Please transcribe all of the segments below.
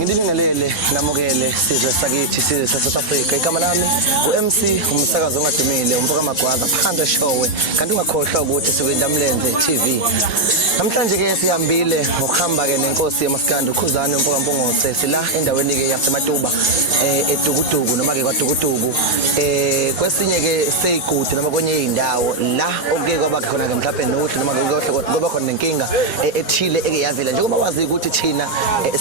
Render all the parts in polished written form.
Ngibingelele namukele sizwe sakithi sizwe South Africa. Igama lami uMC umsakazo ongadumile umbuka magwaza phanda showe kanti ungakhohlwa ukuthi sikwendamlenze TV. Namhlanje ke sihambile ngokuhamba ke nenkosi yamaskandi Ukhuzani umbuka Mpongose sila endaweni ke yaseMatuba EDUDUDU noma ke kwaDUDUDU kwesinye ke seyigudi noma kwenye indawo la okuke kwaba khona ke mhlawumbe nokuthi noma kuyohle ngoba khona nenkinga ethile eke yavela njengoba wazi ukuthi thina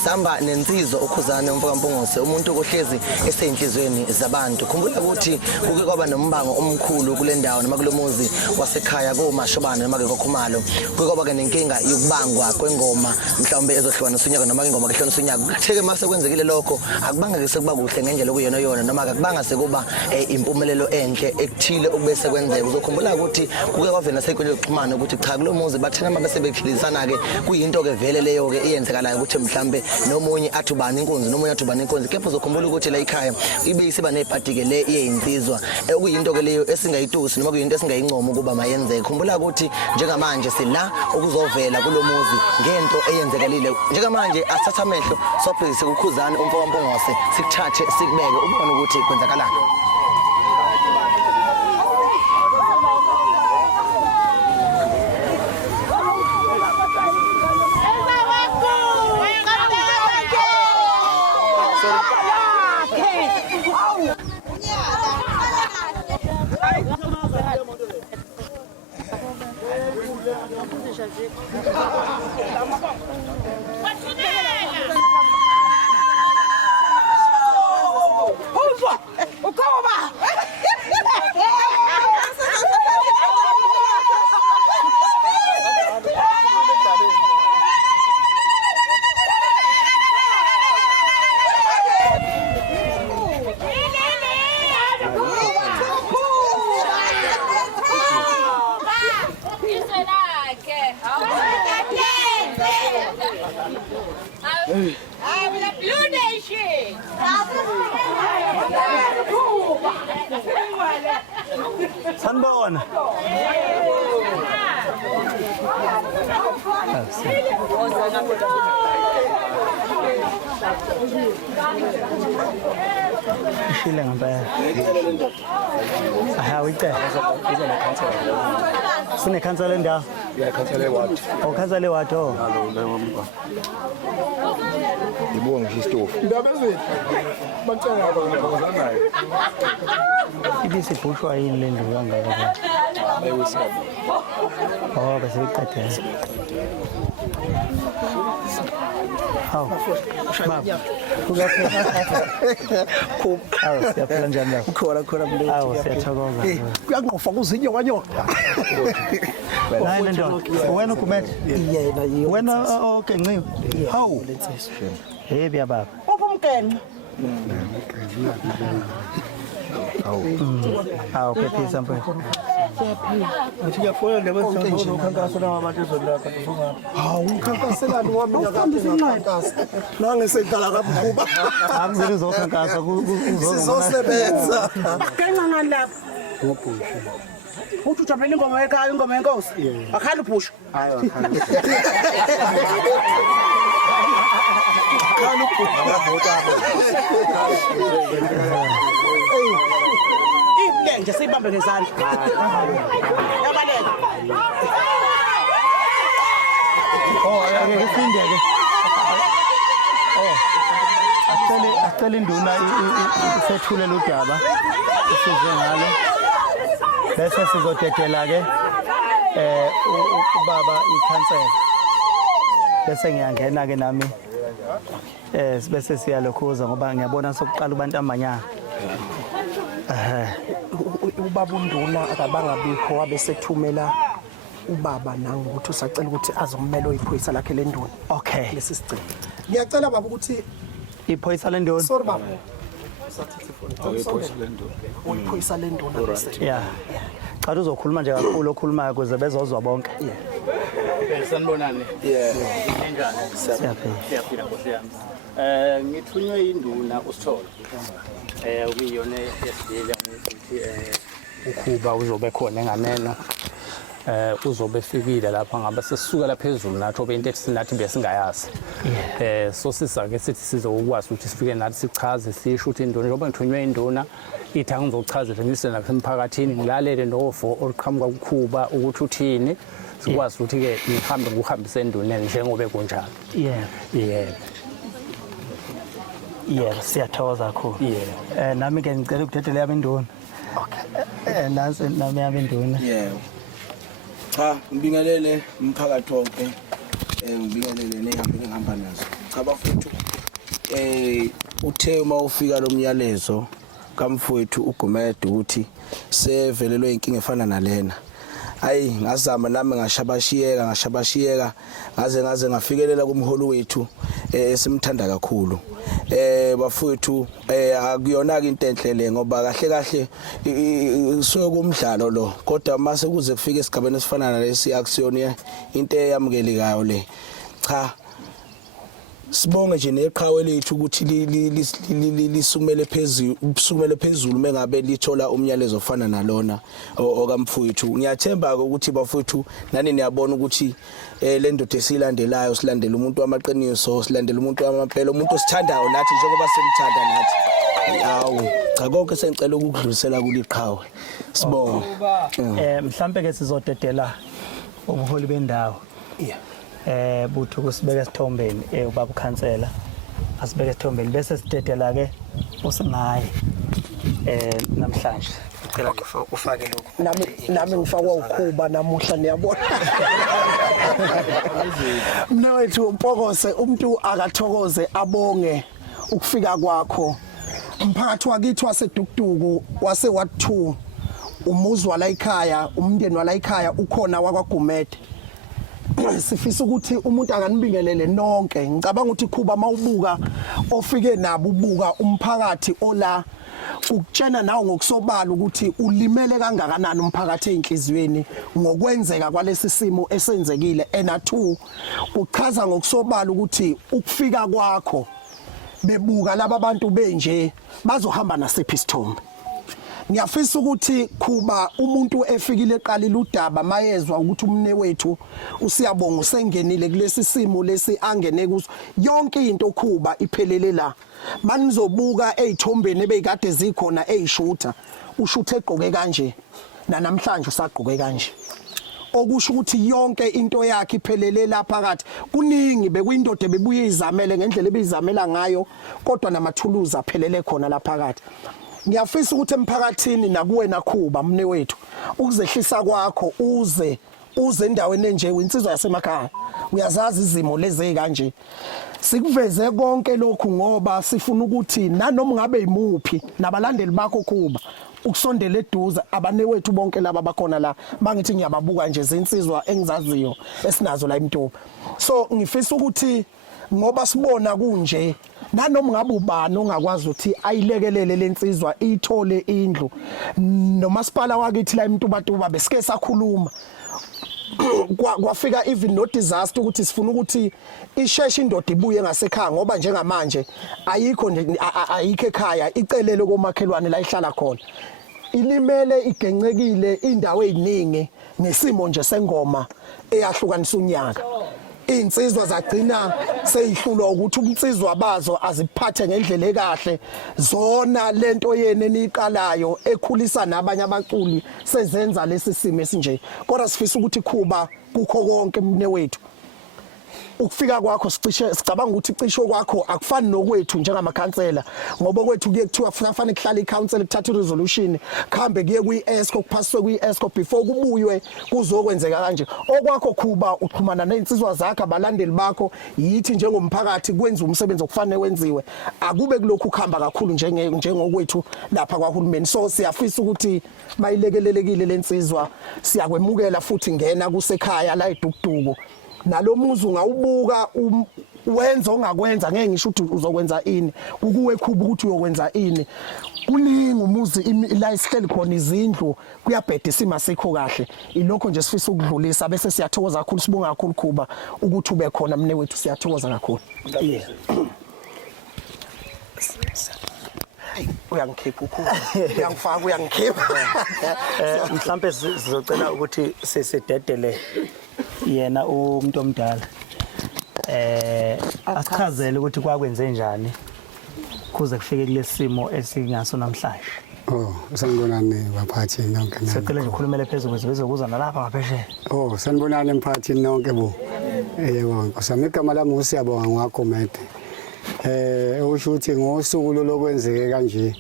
sihamba nensizwa Ukhuzani umbuka Mpongose umuntu ohlezi eseyinhlizweni zabantu. Khumbula ukuthi kuke kwaba nombango omkhulu kule ndawo noma kulomuzi wasekhaya koMashobane noma ke koKhumalo kuke kwaba ke nenkinga yokubangwa kwengoma mhlawumbe ezohlwana unyaka noma ingoma kehlwana unyaka. Katheke mase kwenzekile lokho akubanga ke sekuba kuhle ngendlela okuyona yona noma akubanga sekuba impumelelo enhle ekuthile okubese kwenzeka. Uzokhumbula ukuthi kuke kwavela sekwele ukuxhumana ukuthi cha kulomuzi bathina uma bese bekhilisana ke kuyinto ke vele leyo ke iyenzekalayo ukuthi mhlambe nomunye athubana inkonzi nomunye athubana inkonzi. Kepha uzokhumbula ukuthi la ekhaya ibe isiba nepati ke le iyinsizwa okuyinto ke leyo esingayitusi noma kuyinto esingayincoma ukuba mayenzeke. Khumbula ukuthi njengamanje sila okuzovela kulomuzi ngento eyenzekalile. Njengamanje asatha amehlo sobhekise kuKhuzani umfo kaMpongose sikuthathe sikubeke ubone ukuthi kwenzakalani. Sanbona. Shile ngempela. Uyicela. Sine cancel endawo. Yeah, cancel what? Oh, cancel what? Oh. Ibonga istofu. Indaba ezweni. Bantwana abangabona nayo. Ibisi bushwa yini le ndlu kangaka? Bayosaba. Oh, bese iqedela. Hawu. Baba. Hawu, siyaphila njani la? Khona mlelo. Hawu, siyathokoza. Kuyanqofa kuzinyo nyoka. Hayi le ndoda. Wena ukhumele? Yena yiyo. Wena okenqiwe? Hawu. Yebo baba. Ubumkenqe. Hawu phephisa mfowethu. Uthi uyafuna ndabezona ukhankasa nabantu ezolaka ufuna. Hawu ukhankaselani wami ngakhankasa. Nange seqala kabukuba. Angizeli uzokhankasa uzosebenza. Kenqana lapha. Ubhusha. Uthi ujabulela ingoma ekhaya ingoma yenkosi. Akhala ubhusha. Hayi akhala. Akhala ubhusha. Nje sibambe ngezandla. Yabalela. Oh, ngisindeke. Oh. Acela induna isethule ludaba. Isize ngalo. Bese sizodedela ke ubaba icancel. Bese ngiyangena ke nami. Bese siyalokhuza ngoba ngiyabona sokuqala ubantu amanyanga. Ubaba uNduna akabangabikho wabe sethumela ubaba nangu ukuthi usacela ukuthi azommela oyiphoyisa lakhe lenduna. Okay. Lesi sicelo. Ngiyacela baba ukuthi iphoyisa lenduna. Sorry baba. Oyiphoyisa lenduna bese. Yeah. Cha uzokhuluma nje kakhulu okhulumayo ukuze bezozwa bonke. Sanibonani. Yeah. Enjani? Siyaphila Nkosi yami. Ngithunywe induna uSitholo. Ukuyiyona yesidile ukuthi ukhuba uzobe khona enganeno uzobe fikile lapha ngabe sesisuka laphezulu nathi obe into esinathi besingayazi so sizake sithi sizokwazi ukuthi sifike nathi sichaze sisho ukuthi induna njengoba ngithunywe induna ithi angizokuchazela ngise nasemphakathini ngilalele novo oluqhamuka ukukhuba ukuthi uthini sikwazi ukuthi ke ngihambe nguhambise enduneni njengoba kunjalo siyathokoza kakhulu nami ke ngicela ukuthathela yami induna nansi nami yami induna cha ngibingelele umphakathi wonke ngibingelele ngihamba nazo cha bafethu uthe uma ufika lo myalezo kamfowethu uGumede ukuthi sevelelwe inkinga efana nalena hayi ngazama nami ngashabashiyeka ngaze ngafikelela kumholi wethu esimthanda kakhulu bafowethu akuyona ke into enhle le ngoba kahle sokumdlalo lo kodwa mase kuze kufike esigabeni esifana nalesi akusiyona into eyamukelekayo le cha sibonge nje neqhawe lethu ukuthi lisumele phezulu mengabe lithola umyalezo ofana nalona okamfowethu ngiyathemba ukuthi bafowethu nani niyabona ukuthi le ndoda esilandelayo silandela umuntu wamaqiniso silandela umuntu wamampela umuntu osithandayo nathi njengoba semthanda nathi hawu cha konke sengicela ukudlulisela kuliqhawe sibonge mhlambe ke sizodedela ubuholi bendawo buthu kusibeka esithombeni ubaba ukhansela asibeka esithombeni bese sidedela ke usingaye namhlanje ngicela ufake lokho nami ngifakwa ukhuba namuhla niyabona mina wethu umpokose umuntu akathokoze abonge ukufika kwakho umphakathi wakithi waseDududu wase wa2 umuzi wala ekhaya umndeni wala ekhaya ukhona wakwaGumede sifisa ukuthi umuntu akanibingelele nonke ngicabanga ukuthi Khuba mawubuka ofike nabo ubuka umphakathi ola ukutshena nawo ngokusobala ukuthi ulimele kangakanani umphakathi einhlizweni ngokwenzeka kwalesi simo esenzekile ena2 uchaza ngokusobala ukuthi ukufika kwakho bebuka laba bantu benje bazohamba nasephi isithombe ngiyafisa ukuthi Khuba umuntu efikile eqalile udaba mayezwa ukuthi umne wethu usiyabonga usengenile kulesi simo lesi angene kuso yonke into Khuba iphelele la manizobuka ezithombeni ebeyikade zikhona ezishutha ushuthe egqoke kanje namhlanje usagqoke kanje okusho ukuthi yonke into yakhe iphelele lapha phakathi kuningi bekuyindoda ebebuye izamele ngendlela ebeyizamela ngayo kodwa namathuluzi aphelele khona lapha phakathi ngiyafisa ukuthi emphakathini nakuwena Khuba mne wethu ukuzehlisa kwakho uze endaweni enje insizwa yasemakhaya uyazazi izimo lezi kanje sikuveze konke lokhu ngoba sifuna ukuthi nanoma ngabe imuphi nabalandeli bakho Khuba ukusondela eduze abane wethu bonke laba bakhona la mangithi ngiyababuka nje zinsizwa engizaziyo esinazo la eMtopo so ngifisa ukuthi ngoba sibona kunje nanoma ngabe ubani ongakwazi ukuthi ayilekelele lensizwa ithole indlu nomasipala wakithi la eMtubatuba besike sakhuluma kwafika even no disaster ukuthi sifuna ukuthi isheshe indoda ibuye ngasekhaya ngoba njengamanje ayikho ekhaya icelele komakhelwane la ihlala khona ilimele igencekile indawo eziningi nesimo nje sengoma eyahlukanisa unyaka insizwa zagcina seyihlulwa ukuthi umnsizwa bazo aziphathe ngendlela ekahle zona lento yene eniqalayo ekhulisa nabanye abaculi sezenza lesi simo esinje kodwa sifisa ukuthi Khuba kukho konke mne wethu ukufika kwakho sicabanga ukuthi cisho kwakho akufani nokwethu njengamakhansela ngoba kwethu kuye kuthiwa kufanele kuhlale iCouncil kuthatha iresolution khambe kuye kwiESCO kuphaswe kwiESCO before kubuywe kuzokwenzeka kanje okwakho Khuba uxhumana nezinsizwa zakhe abalandeli bakho yithi njengomphakathi kwenza umsebenzi okufanele wenziwe akube kulokhu kuhamba kakhulu njengokwethu lapha kwaHulumeni so siyafisa ukuthi bayilekelelekile lensizwa siyakwemukela futhi ngena kusekhaya la eDududu nalomuzi ungawubuka wenza ongakwenza ngeke ngisho ukuthi uzokwenza ini kukuwe Khuba ukuthi uyokwenza ini kuningi umuzi la isihleli khona izindlu kuyabhedisa imasikho kahle ilokho nje sifisa ukudlulisa bese siyathokoza kakhulu sibonga kakhulu Khuba ukuthi ube khona mne wethu siyathokoza kakhulu uyangikhipha ukhuza uyangifaka uyangikhipha Mhlambe sizocela ukuthi sisidedele yena umuntu omdala asichazele ukuthi kwakwenze njani kuze kufike kulesimo esingaso namhlanje. Sanibonani baphathi nonke nami. Sicela nje ukhulumele phezulu ukuze bezokuza nalapha ngaphesheya. Sanibonani emphakathini nonke bo. Yebo, Nkosi igama lami uSiyabonga ngwaKomede. Usho ukuthi ngosuku lokwenzeke kanje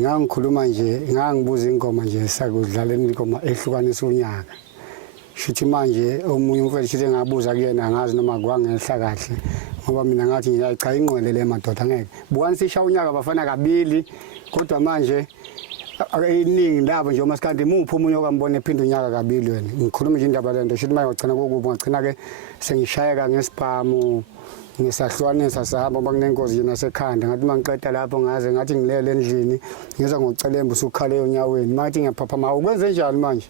ngangikhuluma nje ngangibuza ingoma nje sakudlalela ingoma ehlukanise unyaka. Shuthi manje omunye umfowethu sithi ngabuza kuyena ngazi noma kwangehla kahle ngoba mina ngathi ngiyayicha ingqwele le madoda ngeke. Bukwani sisha unyaka bafana kabili kodwa manje iningi ndaba nje umasikandi muphi umunye okambone ephinda unyaka kabili wena. Ngikhuluma nje indaba lento shuthi manje ngicina kokuba ngicina ke sengishayeka ngesiphamu ngisahlwanisa sahamba bakunenkosi yena sekhanda ngathi mangiqeda lapho ngaze ngathi ngilele endlini ngiza ngocelemba usukhale onyaweni mathi ngiyaphaphama ukwenze njani manje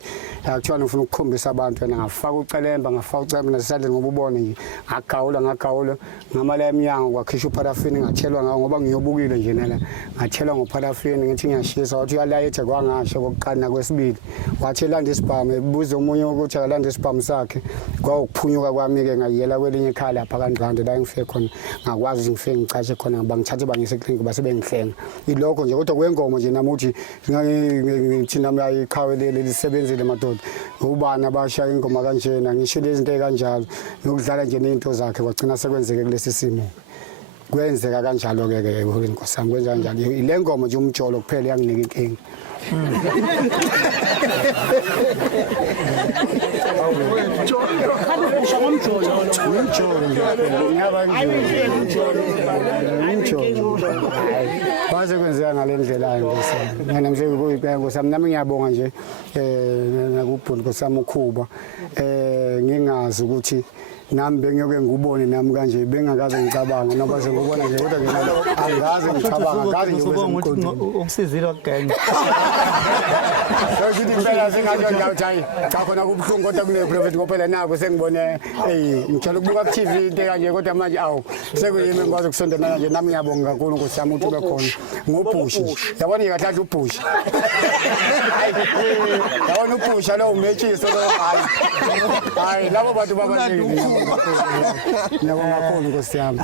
yakuthiwa ngifuna ukukhombisa abantu wena ngafaka ucelemba ngafaka ucelemba nasesandleni ngoba ubone nje ngagawula ngamala eminyango kwakhisha upharafini ngathelwa ngawo ngoba ngiyobukile nje nala ngathelwa ngopharafini ngithi ngiyashisa wathi uyalayetha kwangasho kokuqala kwesibili wathi landa isibhamu ebuza umunye ukuthi akalanda isibhamu sakhe kwawukuphunyuka kwami ke ngayela kwelinye ikhala lapha kaNdlande la ngifike khona ngakwazi ngifike ngicatshe khona bangithathe bangise eklinikhi base bengihlenga ilokho nje kodwa kwengomo nje namuthi ngithina mayikhawelele lisebenzile madoda ubani abasha ingoma kanjena ngisho lezi zinto ekanjalo nokudlala nje nezinto zakhe kwagcina sekwenzeke kulesi simo kwenzeka kanjalo ke Nkosi yami kwenza kanjalo ile ngoma nje umjolo kuphela yanginika inkingi Baze kwenzeka ngalendlela Nkosi yami namhlanje kuyibheka Nkosi yami nami ngiyabonga nje nakubhuti Nkosi yami ukhuba ngingazi ukuthi nami bengiyoke ngubone nami kanje bengakaze ngicabanga noba sengubona nje kodwa nginalo angaze ngicabanga ngazi nje ukuthi ukusizile wakugenge. Sokuthi impela singathi ndawo hayi cha khona kubhlungu kodwa kune prophet ngophela nako sengibone ngithola ukubuka ku TV into kanje kodwa manje awu sekuyimi ngikwazi ukusondela nje nami ngiyabonga kakhulu Nkosi yami ukuthi ube khona ngobhushi yabona ngikathatha ubhushi yabona ubhushi lo umechiso lo hayi labo bantu babalekile ngiyabonga kakhulu Nkosi yami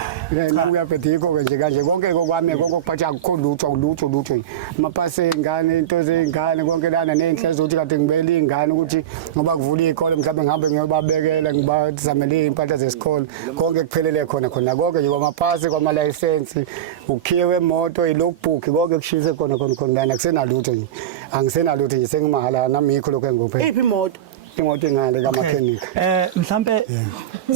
nami uyaphethe ikho nje kanje konke kokwami kokuphatha akukho lutho amapase ingane into zengane konke lana nenhlezo ukuthi kade ngibele ingane ukuthi ngoba kuvula izikole mhlawumbe ngihambe ngiyobabekela ngibazamele impahla zesikole konke kuphelele khona konke nje kwamapasi kwamalicense ukhiwe emoto ilogbook konke kushise khona lana kusenalutho nje angisenalutho nje sengimahala nami yikho lokho engophe iphi imoto ingale kamakhenika Mhlambe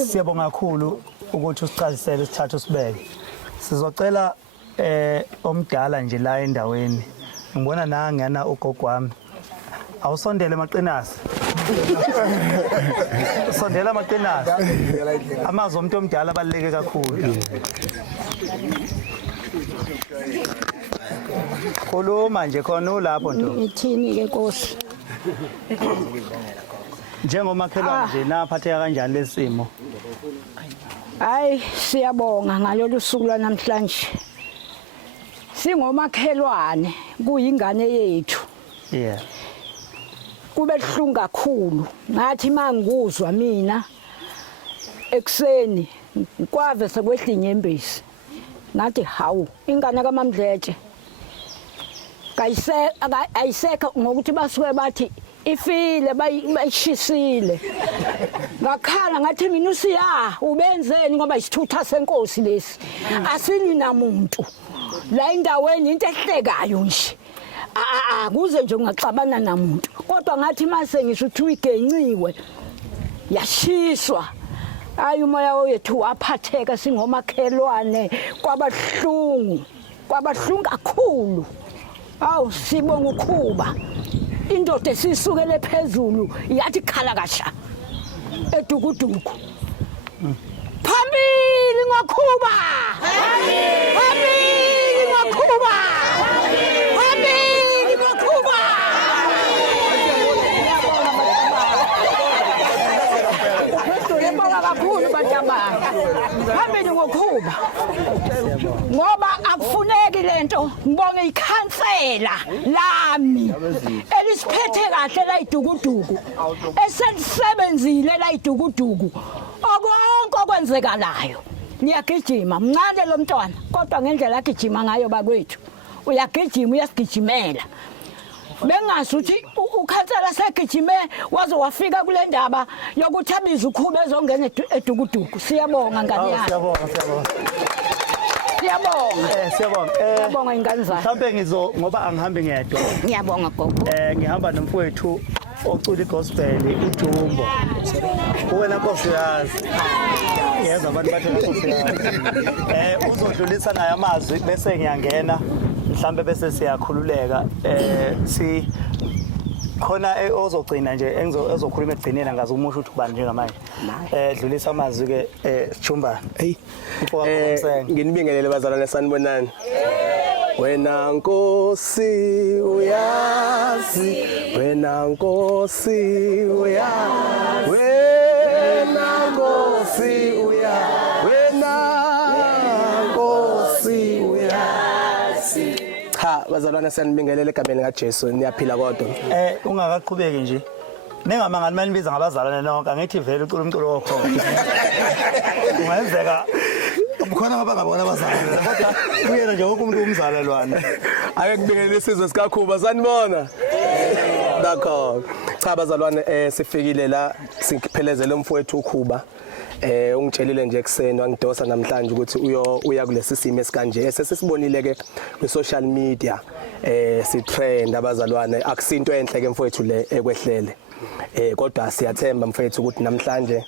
siyabonga kakhulu ukuthi usichazisele isithathu sibeke. Sizocela omdala nje la endaweni. Ngibona na ngena ugogo wami. Awusondele maqinasi. Sondela maqinasi. Amazwi omuntu omdala abaleke kakhulu. Khuluma nje khona ulapho nto. Ngithini ke Nkosi? Njengomakhelwane nje naphatheka kanjani lesimo? Hayi siyabonga ngalolu suku lwanamhlanje. Singomakhelwane kuyingane yethu. Yeah. Kube buhlungu kakhulu. Ngathi mangikuzwa mina ekseni kwave sekwehla inyembezi. Ngathi hawu ingane kaMamdletshe. Ayiseka ngokuthi basuke bathi ifile bayishisile ngakhala ngathi mina usiya ubenzeni ngoba isithutha senkosi lesi asini namuntu la indaweni into ehlekayo nje akuze nje ungaxabana namuntu kodwa ngathi mase ngisho uthi uyigenciwe yashiswa ayi umoya wethu waphatheka singomakhelwane kwabahlungu kakhulu awu sibonga ukhuba indoda esisukele phezulu yathi khala kasha edududu phambili ngakhuba phambili ngakhuba phambili ngakhuba ngibonga kakhulu bantabana phambili ngakhuba ngoba akufuneki lento ngibonge ikhansela lami elisiphethe kahle la idukuduku eselisebenzile la idukuduku okonke okwenzekalayo niyagijima mncane lo mntwana kodwa ngendlela agijima ngayo bakwethu uyagijima uyasigijimela bengazi ukuthi ukhansela segijime waze wafika kule ndaba yokuthi abiza ukhuba ezongena edukuduku siyabonga ngani yami siyabonga ingane zakhe mhlambe ngoba angihambi ngedwa ngiyabonga gogo ngihamba nomfowethu ocula igospel uJumbo uwena nkosikazi yenza abantu bathi nkosikazi uzodlulisa naye amazwi bese ngiyangena mhlambe bese siyakhululeka si khona ozogcina nje ezokhuluma egcineni ngazi umusho ukuthi ubani njengamanje dlulisa amazwi ke Jumba hey nginibingelele bazalwane sanibonani wena nkosi uyazi wena nkosi uyazi wena nkosi uyazi wena nkosi uyazi cha bazalwane sanibingelele egameni kaJesu niyaphila kodwa ungakaqhubeki nje ningamangani manibiza ngabazalwane nonke angithi vele ucula umculo okhona kungenzeka bukhona abangabona abazalwane kodwa kuyena nje wonke umuntu umzalelwane ake kubingelele isizwe sikakhuba sanibona dakho cha bazalwane sifikile la siphelezele umfowethu ukhuba ungitshelile nje ekseni wangidosa namhlanje ukuthi uya kulesi simo esikanje sesibonile ke ku social media si trend abazalwane akusinto enhle ke mfowethu le ekwehlele kodwa siyathemba mfowethu ukuthi namhlanje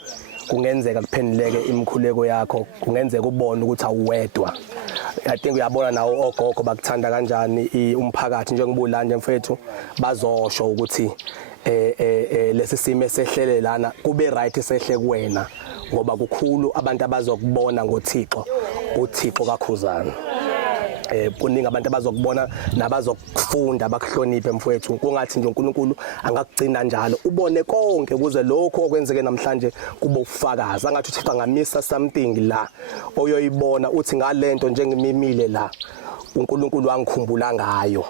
kungenzeka kuphenduleke imikhuleko yakho kungenzeka ubone ukuthi awuwedwa I think uyabona nawo ogogo bakuthanda kanjani umphakathi njengobula nje mfowethu bazosho ukuthi lesi simo esehlele lana kube right esehle kuwena ngoba kukhulu abantu abazokubona ngoThixo uThixo kaKhuzani kuningi abantu abazokubona nabazokufunda bakuhloniphe mfowethu kungathi nje uNkulunkulu angakugcina njalo ubone konke kuze lokho okwenzeke namhlanje kube ufakaza angathi uThixo angamisa something la oyoyibona uthi ngalento njengimimile la uNkulunkulu wangikhumbula ngayo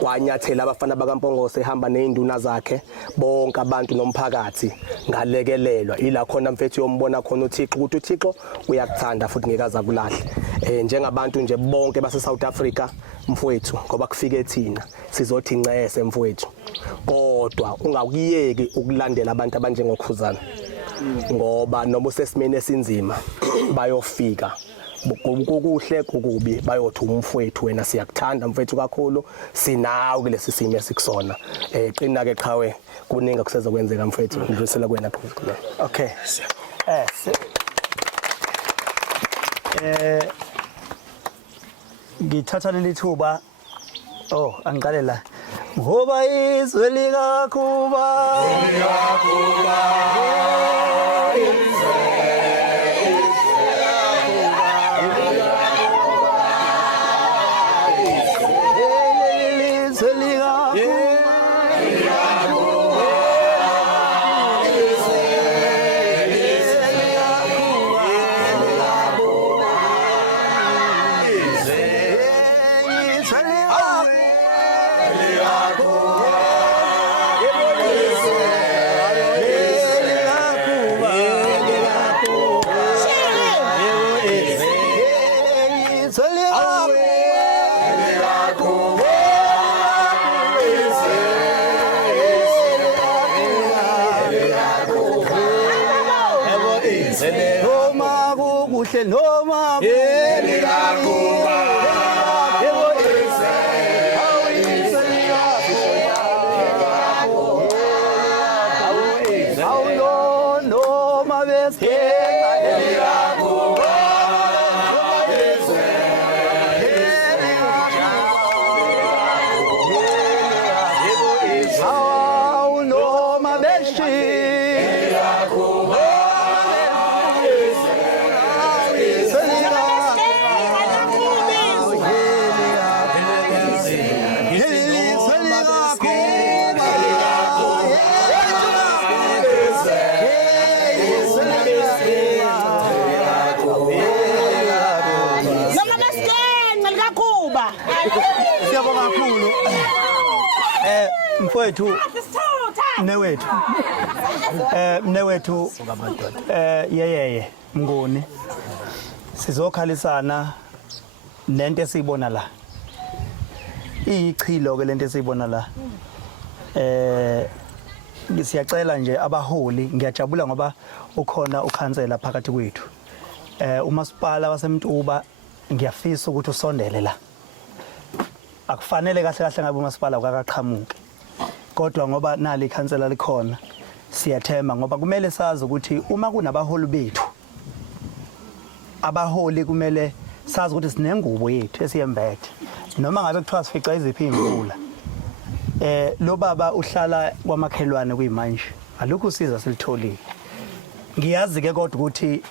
kwanyathela abafana bakaMpongose ehamba neinduna zakhe bonke abantu nomphakathi ngalekelelwa ila khona mfethu yombona khona uThixo ukuthi uThixo uyakuthanda futhi ngekaza kulahle njengabantu nje bonke base South Africa mfowethu ngoba kufike thina sizothi incese mfowethu kodwa ungakuyeki ukulandela abantu abanjengoKhuzani ngoba noma usesimene esinzima bayofika kukuhle kukubi bayothi umfowethu wena siyakuthanda mfowethu kakhulu sinawo kulesi simo esikusona qina ke qhawe kuningi kuseza kwenzeka mfowethu ngidlulisela kuwena qhubeka okay ngithatha leli thuba angiqale la ngoba izwe likaKhuba Siyabonga kakhulu. Mfowethu mnewethu yeyeye Mnguni sizokhalisana nento esiyibona la iyichilo ke lento esiyibona la siyacela nje abaholi ngiyajabula ngoba ukhona ukhansela phakathi kwethu umasipala waseMtuba ngiyafisa ukuthi usondele la akufanele kahle kahle ngabe umasipala ukaqhamuke kodwa ngoba nali ikhansela likhona siyathemba ngoba kumele sazi ukuthi uma kunabaholi bethu abaholi kumele sazi ukuthi sinengubo yethu esiyembethe noma ngabe kuthiwa sifica iziphi imvula lo baba uhlala kwamakhelwane kuyimanje alukho usiza silitholile ngiyazi ke kodwa ukuthi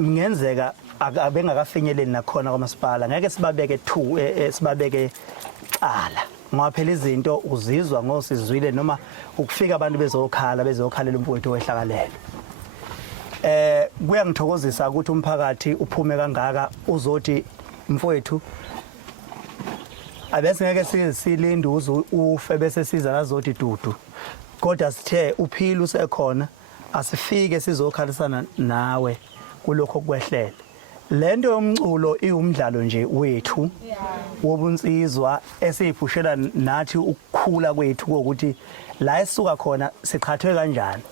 ngenzeka abengakafinyeleli nakhona kwamasipala ngeke sibabeke sibabeke cala ngoba phela izinto uzizwa ngosizwile noma ukufika abantu bezokhalela umfowethu wehlakalele kuyangithokozisa ukuthi umphakathi uphume kangaka uzothi mfowethu abese ngeke silinde ufe bese siza lazothi dudu kodwa sithe uphila usekhona asifike sizokhalisana nawe kulokho kwehlele lento yomculo iwumdlalo nje wethu wobunsizwa esiyiphushela nathi ukukhula kwethu ukuthi la esuka khona siqhathwe kanjani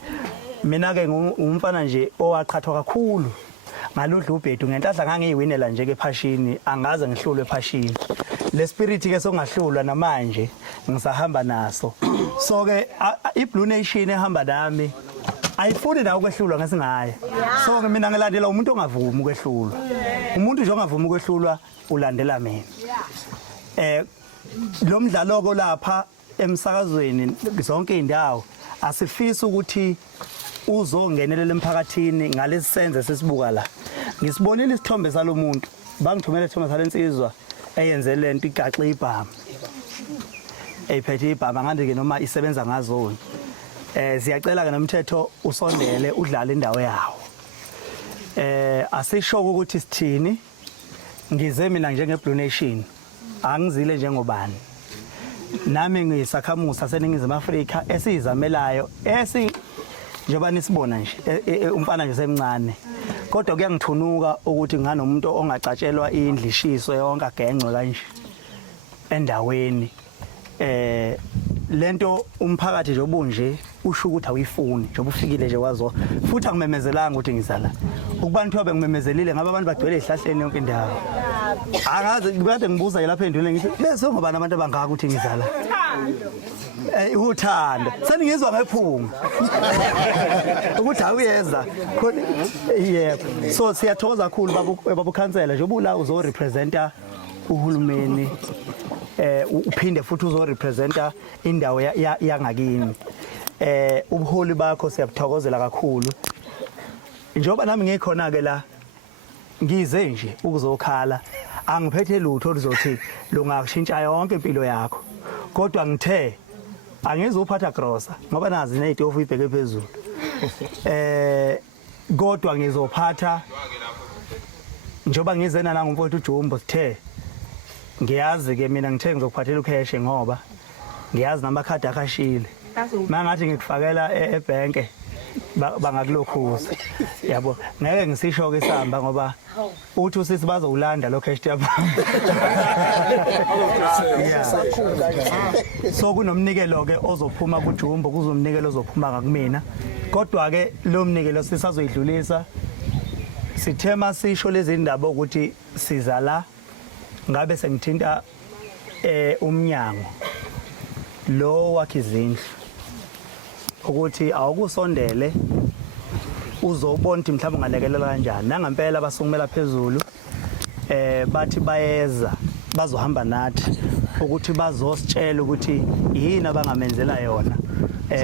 mina ke ngumfana nje owaqhathwa kakhulu ngaludlu ubhedu ngentahla ngangiyiwinela nje ke phashini angaze ngihlulwe phashini le spirit ke songahlulwa namanje ngisahamba naso so ke iBlue Nation ehamba nami ayifuni la ukwehlulwa ngesingaye so ke mina ngilandela umuntu ongavumi ukwehlulwa umuntu nje ongavumi ukwehlulwa ulandela mina lo mdlalo ko lapha emsakazweni zonke indawo asifisa ukuthi uzongenelela emphakathini ngalesi senze sesibuka la ngisibonile isithombe salomuntu bangithumela isithombe salensizwa eyenze lento igaxa ibhama ephethe ibhama ngande ke noma isebenza ngazona siyacela ke nomthetho usondele udlala indawo yawo asisho ukuthi sithini ngize mina njengeBlue Nation angizile njengobani nami ngiyisakhamusa seningizimu Afrika esizamelayo njengoba nisibona nje umfana nje semncane kodwa kuyangithunuka ukuthi nganomuntu ongacatshelwa indlishiso yonke agengcwe kanje endaweni lento umphakathi nje obunje usho ukuthi awuyifuni njengoba ufikile nje wazo futhi angimemezelanga ukuthi ngizala ukubani thiwa bengimemezelile ngabe abantu bagcwele ezihlahleni yonke indawo angaze kade ngibuza lapha endweni ngithi bese ngoba nabantu abangaka ukuthi ngizala uthanda seningizwa ngephunga ukuthi awuyeza yebo so siyathokoza kakhulu baba khansela nje ubula uzo representa uhulumeni uphinde futhi uzo representa indawo yangakini ubuholi bakho siyabuthokozela kakhulu njengoba nami ngikhona ke la ngize nje ukuzokhala angiphethe lutho oluzothi lungashintsha yonke impilo yakho kodwa ngithe angizophatha grosa ngoba nazi nezitofu ibheke phezulu kodwa ngizophatha njengoba ngizena la ngumfowethu uJumbo sithe ngiyazi ke mina ngithe ngizokuphathela ucash ngoba ngiyazi namakhadi akashile mangathi ngikufakela ebhenke bangakulokhuza yabo ngeke ngisisho ke isamba ngoba uthi usisi bazowulanda lo cash yabo so kunomnikelo ke ozophuma kuJumbo kuzomnikelo ozophuma ngakumina kodwa ke lo mnikelo sisazoyidlulisa sithema sisho lezi ndaba ukuthi siza la ngabe sengithinta umnyango lo wakhe izindlu ukuthi awukusondele uzobona ukuthi mhlawumbe ungalekelela kanjani nangempela basungumela phezulu bathi bayeza bazohamba nathi ukuthi bazositshela ukuthi yini abangamenzela yona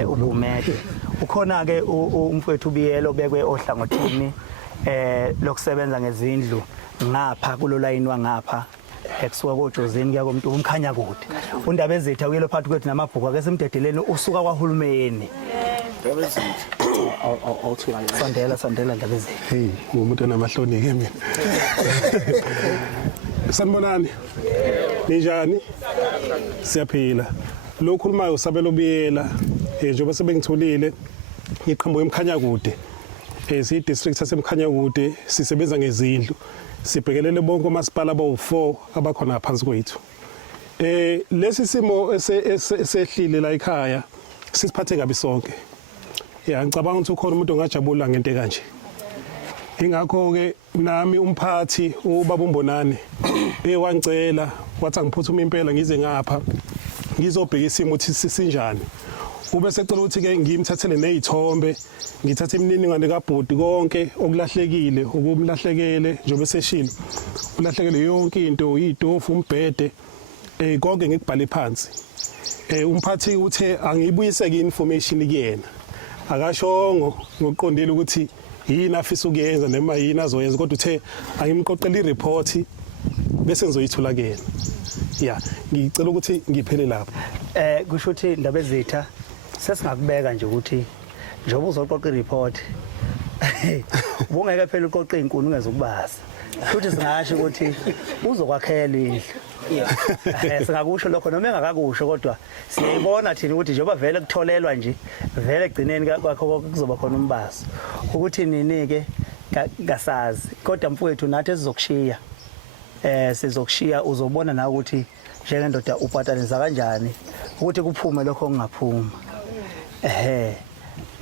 ubumede ukhona ke umfowethu ubiyelo bekwe ohlangothini lokusebenza ngezindlu ngapha kulo line wangapha ekusuka koJozini kuya komuntu umkhanya kude undaba ezitha kuyelo phakathi kwethu namabhuku ake semdedeleni usuka kwaHulumeni sandela ndaba ezitha hey umuntu onamahloni ke mina Sanibonani. Ninjani? Siyaphila. Lo khulumayo usabela ubiyela njengoba sebengitholile iqhambo emkhanya kude. Si district sasemkhanya kude sisebenza ngezindlu. Sibhekelele bonke omasipala abawu4 abakhona ngaphansi kwethu. Lesi simo esehlile la ekhaya sisiphathe kabi sonke. Ngicabanga ukuthi ukhona umuntu ongajabula ngento kanje. Ingakho ke nami umphathi ubaba uMbonani wangicela wathi angiphuthuma impela ngize ngapha ngizobheka isimo ukuthi sisinjani. Ube secela ukuthi ke ngimthathele nezithombe, ngithathe imininingwane kaBhudi konke okulahlekile, ukumlahlekele njengoba seshilo. Ulahlekele yonke into, itofu, umbhede, konke ngikubhale phansi. Umphathi uthe angiyibuyise ke information kuyena. Akashongo ngokuqondile ukuthi yini afisa ukuyenza noma yini azoyenza kodwa uthe angimqoqela ireport bese ngizoyithula kuyena. Ngicela ukuthi ngiphele lapho. Kusho ukuthi indaba ezitha sesingakubeka nje ukuthi njengoba uzoqoqa ireport ubungeke phela uqoqa izinkuni ungezokubaza. Futhi singasho ukuthi uzokwakhela indlu. Singakusho lokho noma engakakusho kodwa siyayibona thina ukuthi njengoba vele kutholelwa nje vele egcineni kwakho kuzoba khona umbazo ukuthi nini ke ngasazi kodwa mfowethu nathi sizokushiya sizokushiya uzobona na ukuthi njengendoda uphatanisa kanjani ukuthi kuphume lokho okungaphuma.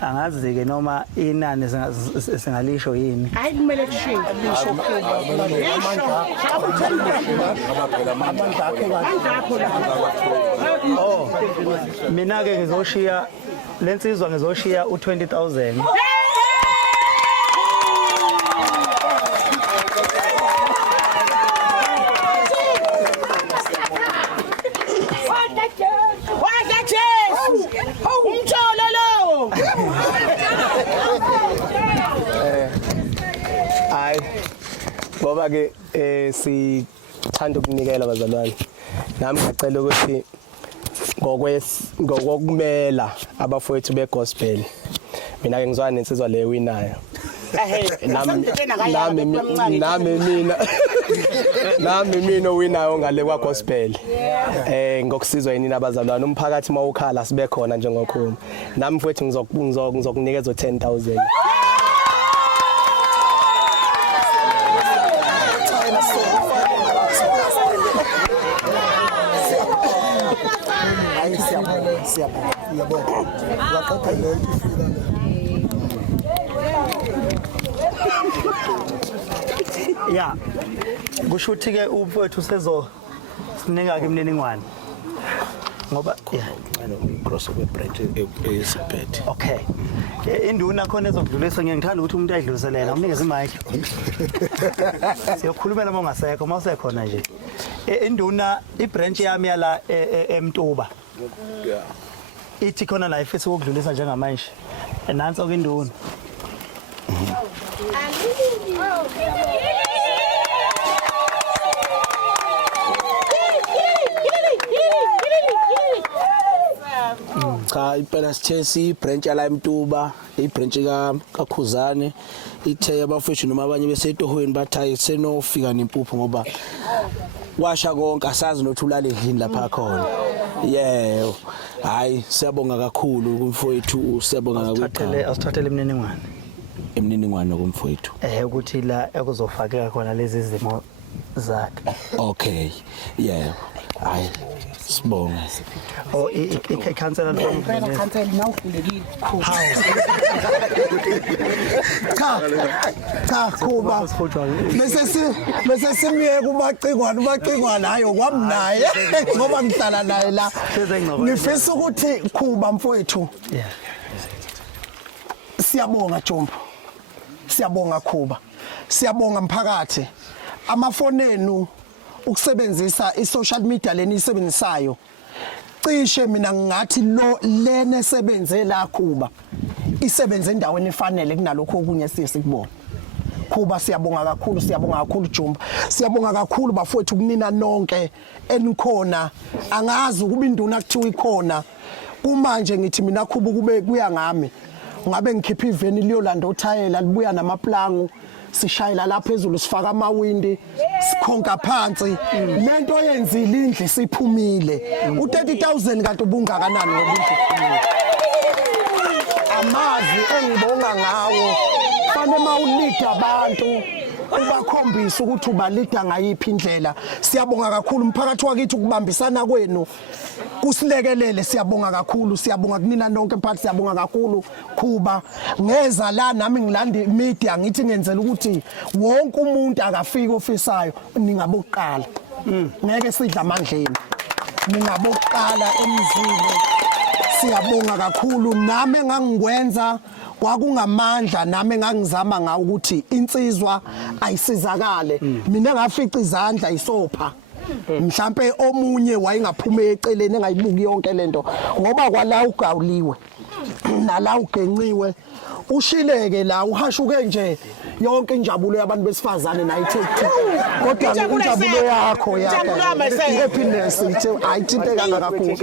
Angazi ke noma inani singalisho yini. Hayi kumele kushiye. Oh, mina ke ngizoshiya lensizwa ngizoshiya u20,000. Ngoba ke sithanda ukunikela abazalwane. Nami ngicela ukuthi ngokumela abafowethu begospel. Mina ke ngizwana nensizwa le winayo. Nami mina owinayo ngale kwa gospel. Ngokusizwa yini abazalwane umphakathi mawukhala sibe khona njengokhuma. Nami mfowethu ngizokunikeza 10,000. Ya kusho ukuthi ke umfowethu sezosinika ke imininingwane ngoba cross over branch esiphethe. Okay. Induna khona ezokudlulisa ngiyangithanda ukuthi umuntu ayidluliselela umnikeze imic. Siyokhulumela uma ungasekho mawusekhona nje. Induna ibranch yami yala eMtuba. Ithi khona la ifisa ukudlulisa njengamanje. Nansi ke induna. Cha impela sithesi branch la eMtuba ibranch kaKhuzani ithe abafethu noma abanye besetohweni bathayi senofika nempupho ngoba washa konke asazi nothulale endlini lapha khona. Yebo hayi siyabonga kakhulu kumfowethu siyabonga kakhulu. Asithathele imininingwane kumfowethu ukuthi la ekuzofakeka khona lezi zimo zakhe. Okay yebo hayi sibonga. Oh ikhansela lo ikhansela nawuvulekile. Cha kuba bese simiyeke ubacikwana hayo kwamnaye ngoba ngihlala naye la. Ngifisa ukuthi kuba mfowethu. Siyabonga Jombo. Siyabonga Kuba. Siyabonga mphakathi. Amafoni enu ukusebenzisa isocial media leni isebenzisayo. Cishe mina ngathi lene sebenze la Kuba. Isebenze endaweni efanele kunalokho okunye sikubona. Kuba siyabonga kakhulu Jombo. Siyabonga kakhulu bafowethu kunina nonke enikhona. Angazi ukuba induna kuthiwa ikhona. Kumanje ngithi mina Kuba kube kuya ngami. Ngabe ngikhipha iveni liyolanda uthayela libuya namaplangu sishayela la phezulu sifaka amawindi sikhonka phansi lento yenzile indle siphumile u30,000 kanti ubungakanani ngobuntu amazi engibonga ngawo fanele mawulida abantu ubakhombisa ukuthi ubalida ngayiphi indlela siyabonga kakhulu umphakathi wakithi ukubambisana kwenu kusilekelele siyabonga kakhulu siyabonga kunina nonke emphakathi siyabonga kakhulu kuba ngeza la nami ngilanda media ngithi ngenzela ukuthi wonke umuntu akafika ofisayo ningabokuqala ngeke sidla amandleni ningabokuqala emzini siyabonga kakhulu nami engangikwenza kwakungamandla nami engangizama ngawo ukuthi insizwa ayisizakale mina ngafica izandla isopha mhlambe omunye wayengaphume eceleni engayibuki yonke lento ngoba kwala ugawuliwe nala ugenciwe ushileke la uhashuke nje yonke injabulo yabantu besifazane nayithethe kodwa injabulo yakho happiness ayithinteka kakhulu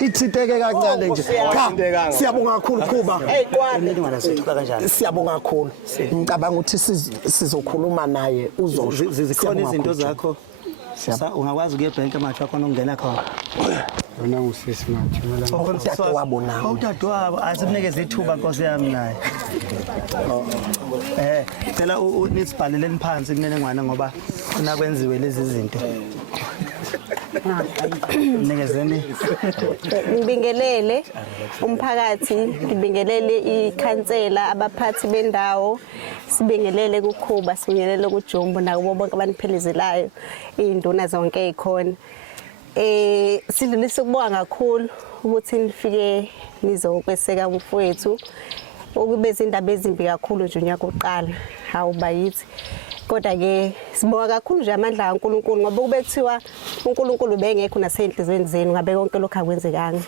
ithinteke kancane nje cha siyabonga kakhulu kuba siyabonga kakhulu ngicabanga ukuthi sizokhuluma naye uzosho zikhona izinto zakho ungakwazi ukuye bank manje wakho ongena khona wena ngusisi manje udade wabo nawo udade wabo asinikeze ithuba Nkosi yami naye phela nisibhaleleni phansi imininingwane ngoba kunakwenziwe lezi zinto nikezeni ngibingelele umphakathi ngibingelele ikhansela abaphathi bendawo sibingelele kuKhuba sibingelele kuJumbo nakubo bonke abaniphelezelayo induna zonke ezikhona sidlulisa ukubonga kakhulu ukuthi nifike nizokweseka umfowethu ukubeza indaba ezimbi kakhulu nje unyaka oqala awuba yithi kodwa ke sibonga kakhulu nje amandla kaNkuluNkulu ngoba kubethiwa uNkulunkulu bengekho nasenhlizweni zenu ngabe konke lokho akwenzekanga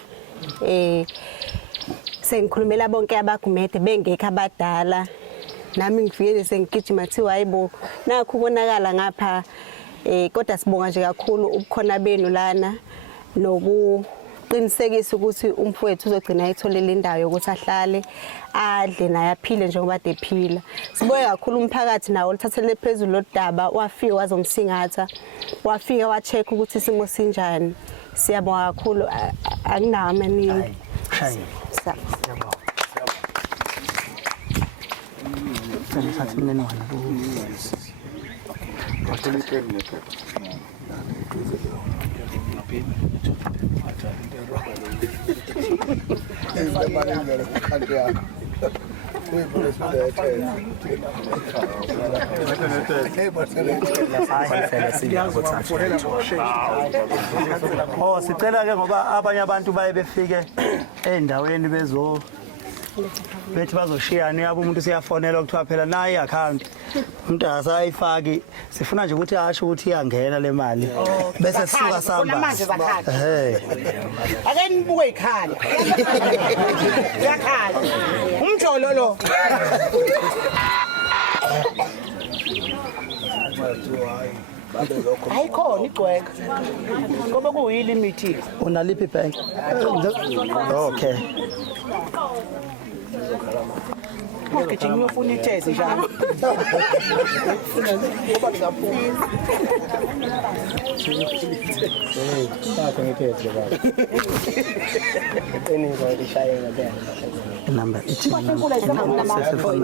sengikhulumela bonke abagumede bengekho abadala nami ngifike sengigijima thiwa hayibo nakho konakala ngapha kodwa sibonga nje kakhulu ubukhona benu lana nokuqinisekisa ukuthi umfowethu uzogcina ayitholela indawo yokuthi ahlale adle naye aphile njengoba dephila sibonga kakhulu umphakathi nawo lithathele phezulu lodaba wafika wazomsingatha wafika wacheck ukuthi isimo sinjani siyabonga kakhulu akunawo amaningi sicela ke ngoba abanye abantu baye befike endaweni bethi bazoshiyana yabo umuntu siyafonela ukuthiwa phela nayi account umuntu asayifaki sifuna nje ukuthi asho ukuthi iyangena le mali bese sisuka samba manje zakhala ake nibuke ikhala yakhala umjolo lo ayikhona igcweka ngoba kuyilimit unaliphi bank okay Wakhe nje ngiyofuna ithezi njalo. Ngoba ngiyaphuza. Sakho ngithethe baba. Enizo ishayela bena. Number 18.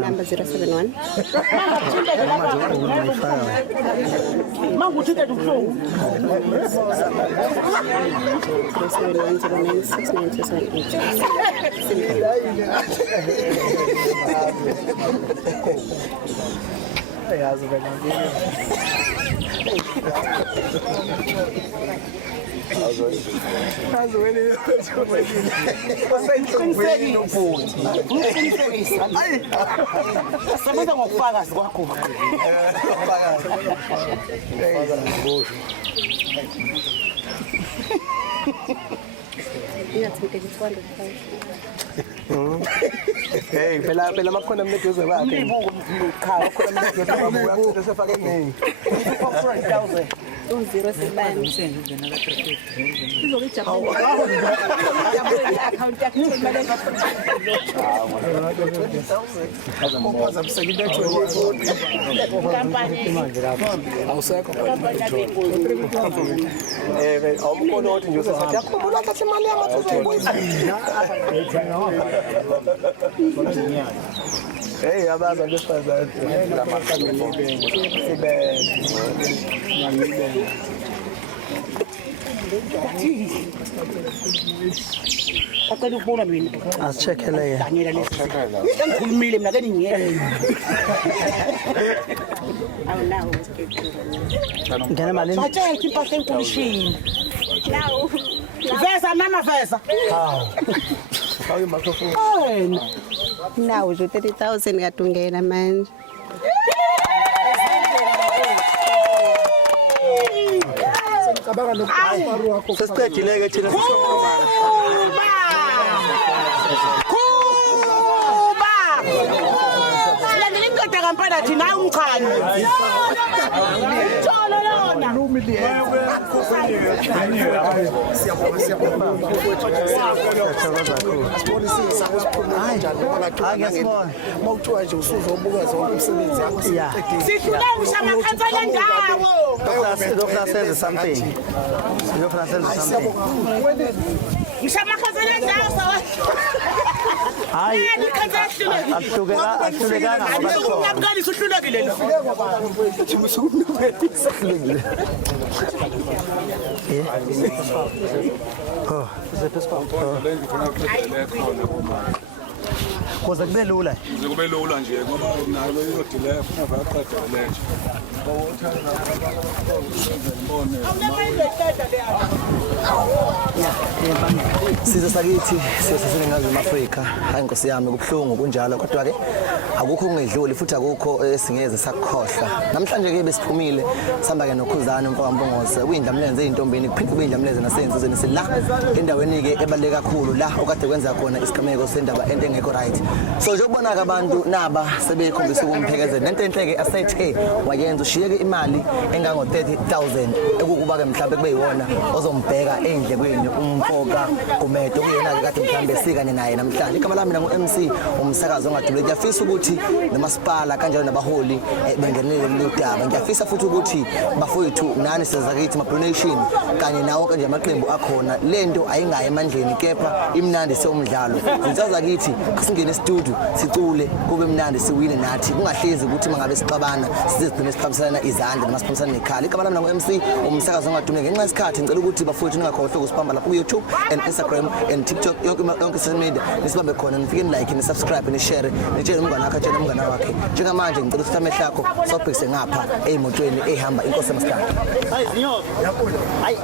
Number 071. Mangu thithe ubuhlungu. 079096928. Yazi bena ngiyini. Azo wena uthobekile. Uqinisekile ubhuti. Uqinisekisa. Hayi. Sebenza ngokufakazi kwakho. Ufakazi. Hey, phela makhona mneduze wakhe. Ulibuko mkhaya khona mneduze wakhe sefake nini. 400,000. U0 sebani. Awusekho. Awubona ukuthi nje usathi yakhumbula thatha imali yami uzoyibuyisa. Hey abaza besifazane. Akela ukubona mina. Asicheckele. Daniela lesi. Ngikhulumile mina ke ngiyeke. Awunawo. Ngena malini? Batshela impahla enkulishini. Lawo. Vesa mama vesa. Hawu microphone. Nawo nje 30,000 kadungela manje. Cabanga nokufaru wakho. Sesiqedile ke thina Silandela indoda kampana thina hayi umchani. Tsholo lona. Mawuthiwa nje usuzobuka zonke umsebenzi yakho siqedile. Sihlule ushamakhansela ndawo. Senze something. Ushamakhansela ndawo sawa. Hayi. Akuhlukekanga ngoba Uyabukani uhlulekile lo. Kuze kube lula. Kuze kube lula nje ngoba nalo iyodile funa bayaqeda lenje. Size sakithi siseseningazimu Afrika hayi Nkosi yami kubhlungu kunjalo kodwa ke akukho ungedluli futhi akukho esingeze sakukhohla namhlanje ke besiphumile sihamba ke nokhuzana umfakambongose kuyindlamlenze ezintombini kuphinde kube indlamlenze naseyinzuzweni sila endaweni ke ebaleke kakhulu la okade kwenza khona isigameko sendaba ento engekho right so nje ukubona ke abantu naba sebekhombisa ukumphekeze nento enhleke asethe wayenza ushiyeke imali engango 30,000 ekukuba ke mhlawumbe kube yiwona ozombheka endlekweni umfoka kumedo kuyena ke kade mhlawumbe sikane naye namhlanje igama lami nangu-MC umsakazo ongadubule ngiyafisa ukuthi nomasipala kanjalo nabaholi bengenelele lolu daba ngiyafisa futhi ukuthi bafowethu nani sizakithi ma-donation kanye nawo kanje amaqembu akhona lento ayingayi emandleni kepha imnandi sewumdlalo zinsaza kithi asingene e-studio sicule kube mnandi siwine nathi kungahlezi ukuthi mangabe sixabana sizigcine siphambiselana izandla noma siphambiselana nekhala igama lami nangu-MC umsakazo ongadubule ngenxa yesikhathi ngicela ukuthi bafowethu ningakhohlwa ukusibamba lapha ku-YouTube and Instagram and TikTok yonke social media nisibambe khona nifike like nisubscribe nishare nitshele umngane wakhe atshele umngane wakhe njengamanje ngicela ukuthi amehlo akho sobhekise ngapha emotweni ehamba inkosi yamasikhathi hayi zinyoka hayi